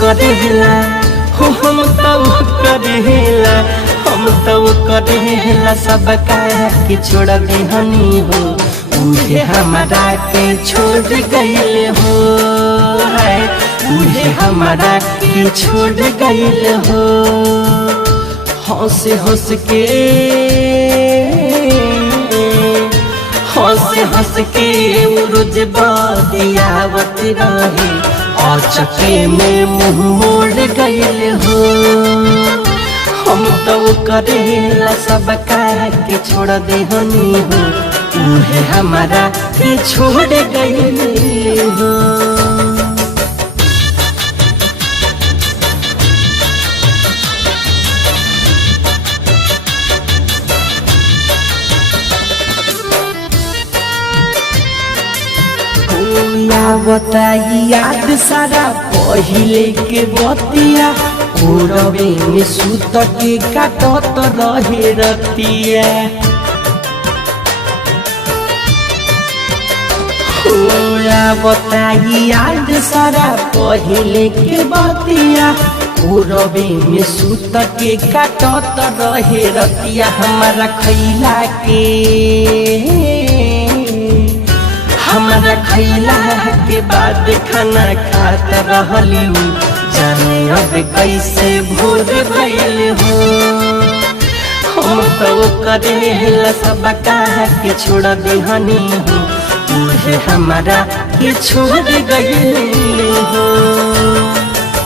करेला हो हम तब करेला हम तब करेला सब कह के छोड़ देहनी हो उहे हमारा के छोड़ गइल हो है उहे हमारा के छोड़ गइल हो हंस हंस के हंस के रोज बतियावत रहे और चके में मुँह मोड़ गइल हो हम तो करेला सब कह के छोड़ देहनी हो उहे हमारा के छोड़ गइल हो। बताई याद सारा पहिले के बतिया रवे में सूत के काटत रहे रतिया बताई याद सारा पहिले के बतिया रवे में सूत के काटत रहे रतिया हमारा खैला के बाद खाना खात रहली जाने अब कैसे भोर भइल हो हम तो करेला सब कह के छोड़ देहनी हो उहे हमारा के छोड़ गइल हो।